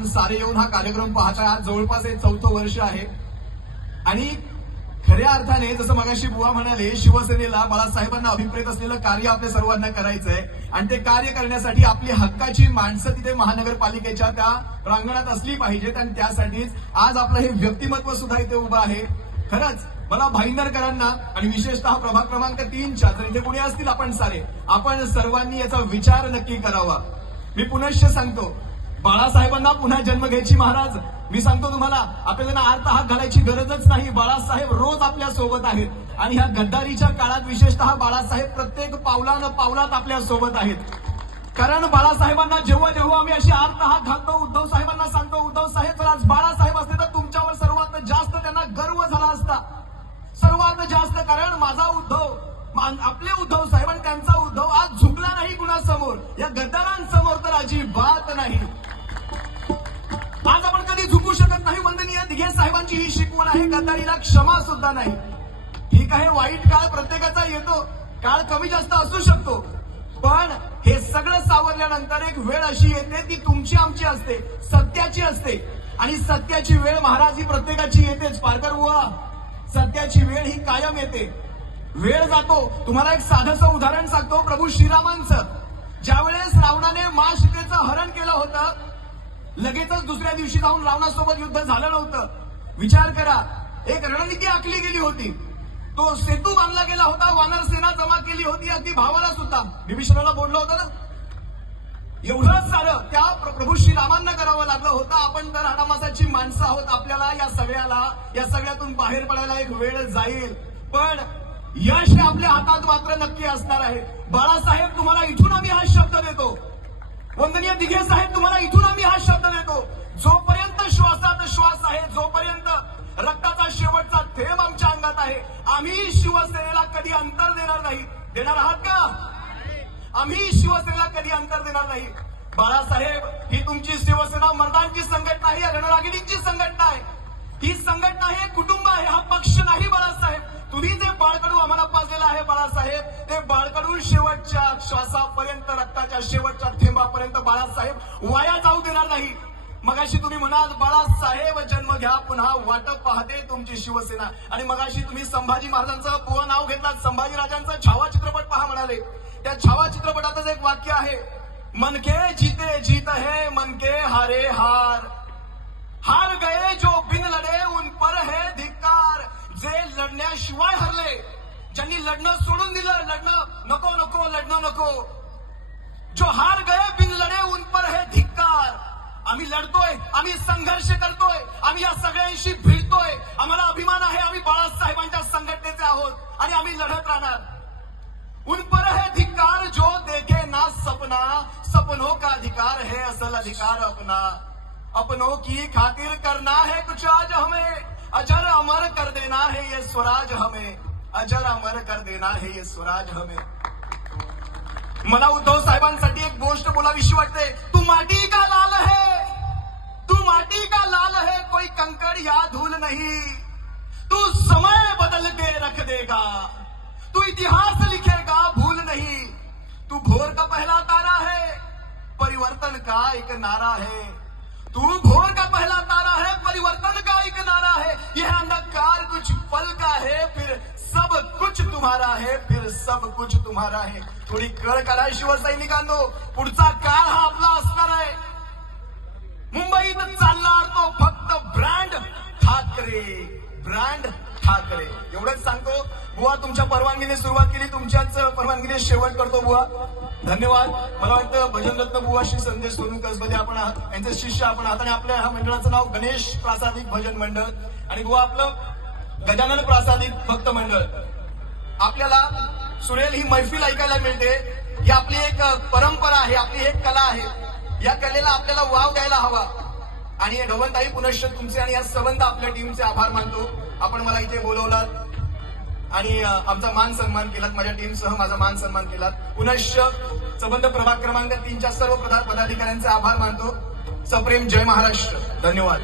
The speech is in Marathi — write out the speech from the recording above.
आपण सारे येऊन हा कार्यक्रम पाहताय. आज जवळपास हे चौथं वर्ष आहे. आणि खऱ्या अर्थाने जसं मगाशी बुवा म्हणाले शिवसेनेला बाळासाहेबांना अभिप्रेत असलेलं कार्य आपल्या सर्वांना करायचंय. आणि ते कार्य करण्यासाठी आपली हक्काची माणसं तिथे महानगरपालिकेच्या त्या प्रांगणात असली पाहिजेत. आणि त्यासाठीच आज आपलं हे व्यक्तिमत्व सुद्धा इथे उभं आहे. खरंच मला भाईंदरकरांना आणि विशेषतः प्रभाग क्रमांक तीनच्या जर इथे कोणी असतील आपण सारे आपण सर्वांनी याचा विचार नक्की करावा. मी पुनश्च सांगतो बाळासाहेबांना पुन्हा जन्म घ्यायची महाराज. मी सांगतो तुम्हाला आपल्याला अर्थ हात घालायची गरजच नाही. बाळासाहेब रोज आपल्यासोबत आहेत. आणि ह्या गद्दारीच्या काळात विशेषतः बाळासाहेब प्रत्येक पावलानं पावलात आपल्यासोबत आहेत. कारण बाळासाहेबांना जेव्हा जेव्हा आम्ही अशी आर्त हात घालतो उद्धव साहेबांना सांगतो उद्धव साहेब जर आज बाळासाहेब असते तर तुमच्यावर सर्वात जास्त त्यांना गर्व झाला असता. सर्वात जास्त कारण माझा उद्धव आपले उद्धव साहेब आणि त्यांचा उद्धव आज झुकला नाही कुणासमोर. या गद्दारांसमोर तर अजिबात नाही. साहेबांची ही शिकवण आहे गद्दारीला क्षमा सुद्धा नाही. ठीक आहे वाईट काळ प्रत्येकाचा येतो काळ कमी जास्त असू शकतो. पण हे सगळं सावरल्यानंतर एक वेळ अशी येते ती तुमची आमची असते सत्याची असते. आणि सत्याची वेळ महाराज ही प्रत्येकाची येतेच पारकर बुवा सत्याची वेळ ही कायम येते. वेळ जातो. तुम्हाला एक साधंसं उदाहरण सांगतो प्रभू श्रीरामांचं. ज्यावेळेस रावणाने मा सीतेचं हरण केलं होतं लगेचच दुसऱ्या दिवशी जाऊन रावणासोबत युद्ध झालं नव्हतं. विचार करा. एक रणनीती आखली गेली होती. तो सेतू बांधला गेला होता वानर सेना जमा केली होती अगदी भावाला सुद्धा. बिभीषणाला बोललं होतं ना? एवढंच सारं त्या प्र- प्रभू श्रीरामांना करावं लागलं होतं. आपण तर हाडामासाची माणसं आहोत. आपल्याला या सगळ्याला या सगळ्यातून बाहेर पडायला एक वेळ जाईल. पण यश हे आपल्या हातात मात्र नक्की असणार आहे. बाळासाहेब तुम्हाला इथून आम्ही हा शब्द देतो. वंदनीय दिघे साहेब तुम्हाला इथून आम्ही हा शब्द देतो. जोपर्यंत श्वासात श्वास आहे जोपर्यंत आम्ही शिवसेनेला कधी अंतर देणार नाही. देणार आहात का? आम्ही शिवसेनेला कधी अंतर देणार नाही. बाळासाहेब ही तुमची शिवसेना मर्दांची संघटना आहे रणरागिणींची संघटना आहे. ही संघटना आहे कुटुंब आहे हा पक्ष नाही बाळासाहेब. तुम्ही जे बाळकडू आम्हाला पाजलेलं आहे बाळासाहेब ते बाळकडू शेवटच्या श्वासापर्यंत रक्ताच्या शेवटच्या थेंबापर्यंत बाळासाहेब वाया जाऊ देणार नाही. मगाशी तुम्ही म्हणाल बाळासाहेब जन्म घ्या पुन्हा वाटप पाहते तुमची शिवसेना. आणि मगाशी तुम्ही संभाजी महाराजांचं पुवा नाव घेतलात. संभाजी राजांचा छावा चित्रपट पहा म्हणाले. त्या छावा चित्रपटातच एक वाक्य आहे. मनके जीते जीत है मनके हारे हार. हार गए जो बिन लढे उन पर है धिक्कार. जे लढण्याशिवाय हरले ज्यांनी लढणं सोडून दिलं लढणं नको नको लढणं नको. जो हार गए बिन लढे उन पर है धिक्कार. आम्ही लढतोय आम्ही संघर्ष करतोय आम्ही या सगळ्यांशी भिडतोय. आम्हाला अभिमान आहे आम्ही बाळासाहेबांच्या संघटनेचे आहोत आणि आम्ही लढत राहणार. उन पर है धिक्कार जो देखे ना सपना सपनों का अधिकार है असल अधिकार अपना। अपनों की खातिर करना है कुछ आज हमें अजर अमर कर देना है ये स्वराज हमें अजर अमर कर देना है ये स्वराज हमें। मला उद्धव साहेबांसाठी एक गोष्ट बोलावीशी वाटते तू माटी कंकड़ या धूल नहीं। तू समय बदल के रख देगा। तू इतिहास लिखेगा भूल नहीं। तू भोर का पहला तारा है परिवर्तन का एक नारा है। तू भोर का पहला तारा है परिवर्तन का एक नारा है। यह अंधकार कुछ पल का है फिर सब कुछ तुम्हारा है फिर सब कुछ तुम्हारा है। थोडी कळ करा शिवसैनिकांनो पुढचा काळ हा आपला असणार आहे चालणार तो फक्त ब्रँड ठाकरे. ब्रँड ठाकरे. एवढंच सांगतो. बुवा तुमच्या परवानगीने सुरुवात केली तुमच्याच परवानगीने शेवट करतो बुवा. धन्यवाद. मला वाटतं भजनरत्न बुवाशी संदेश सोनू कसबदे आपण आहात. यांचे शिष्य आपण आहात आणि आपल्या ह्या मंडळाचं नाव गणेश प्रासादिक भजन मंडळ. आणि बुवा आपलं गजानन प्रासादिक भक्त मंडळ. आपल्याला सुरेल ही मैफिल ऐकायला मिळते. ही आपली एक परंपरा आहे आपली एक कला आहे. या कलेला आपल्याला वाव द्यायला हवा. आणि ढवनताई पुनश्च तुमचे आणि या संबंध आपल्या टीमचे आभार मानतो. आपण मला इथे बोलवलात आणि आमचा मान सन्मान केलात माझ्या टीमसह माझा मान सन्मान केलात. पुनश्च संबंध प्रभाग क्रमांक तीनच्या सर्व प्रधान पदाधिकाऱ्यांचे आभार मानतो. सप्रेम जय महाराष्ट्र. धन्यवाद.